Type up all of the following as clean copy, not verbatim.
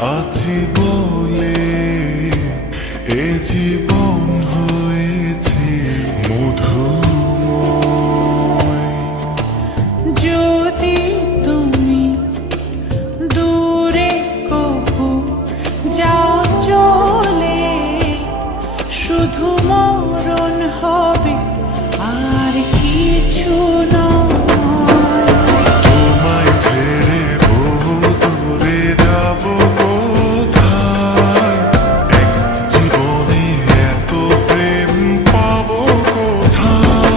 আছি বলে এ জীবন হয়েছে মধুময়। যদি তুমি দূরে কবু যাও চলে, শুধু মরণ হবে আর কিছু নয়। তোমায় ছেড়ে বহু দূরে যাব কোথায়, এক জীবনে এত প্রেম পাবো কোথায়।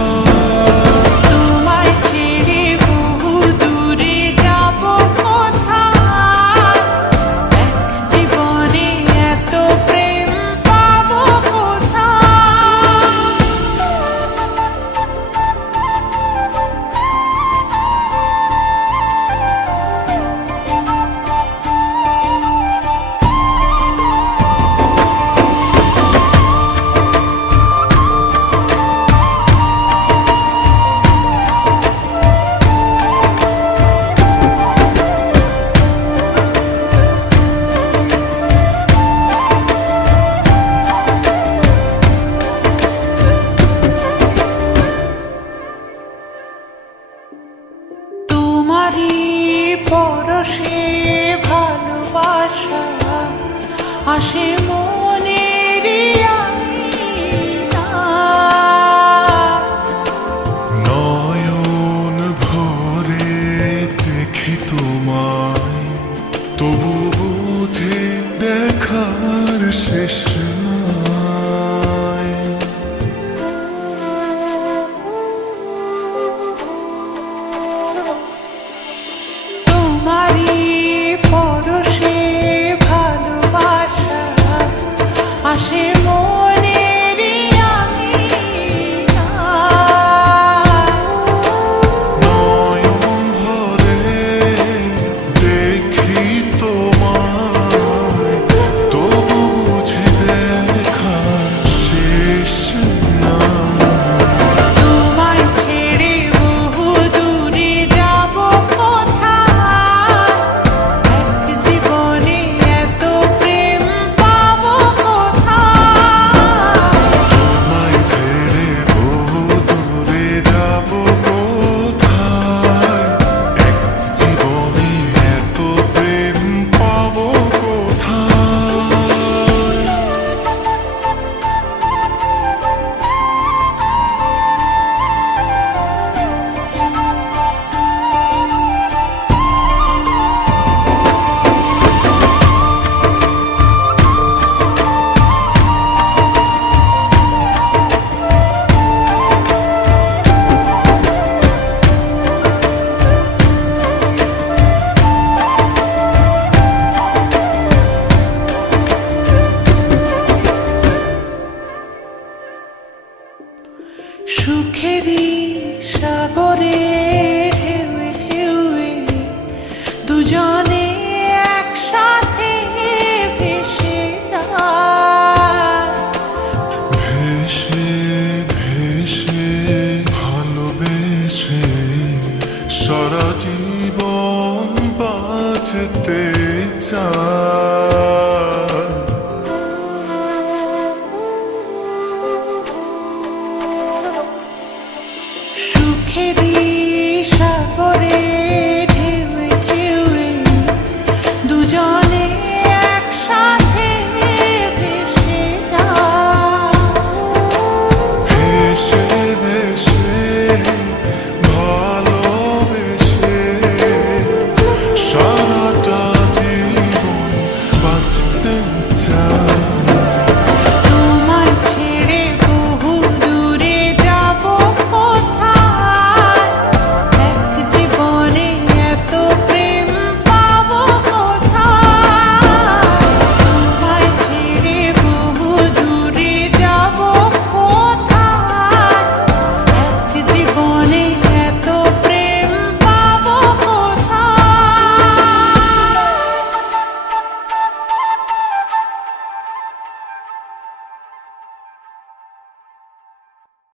তোমায় ছেড়ে বহু দূরে যাব কোথায়, এক জীবনে এত প্রেম পাবো কোথায়। তোমারই পরশে ভালোবাসা আসে মনের নয়ন ভরে দেখি তোমায়, তবু বুঝে দেখার শেষ নাই। তোমারই পরশে ভালোবাসা আসে মনের নয়ন ভরে দেখি তোমায়, তবু বুঝে দেখার শেষ নাই। তোমায় ছেড়ে বহু দূরে যাব কোথায়, এক জীবনে এত প্রেম পাবো কোথায়। তোমায় ছেড়ে বহু দূরে যাব কোথায়, এক জীবনে এত প্রেম পাবো কোথায়। সুখেরই সাগরে ঢেউয়ে ঢেউয়ে দুজনে একসাথে ভেসে যায়। ভেসে ভেসে ভালোবেসে সারা জীবন বাঁচতে চাই।